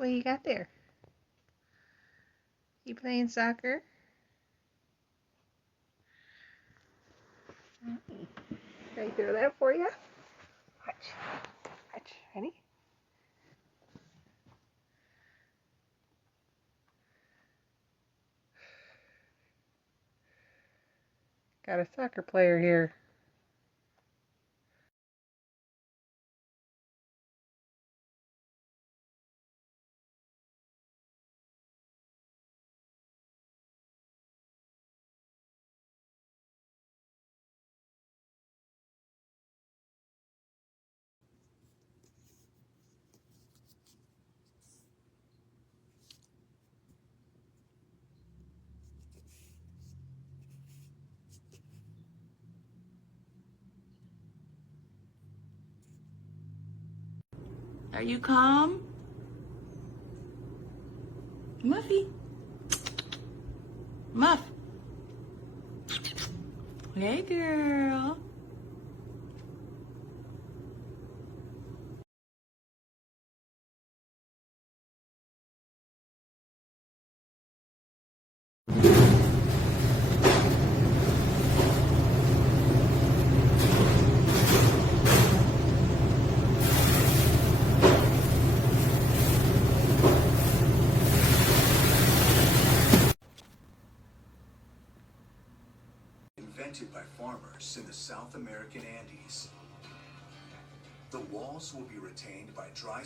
What you got there? You playing soccer? Can I throw that for you? Watch. Watch. Ready? Got a soccer player here. Are you calm? Muffy. Muff. Hey, girl. Invented by farmers in the South American Andes. The walls will be retained by dry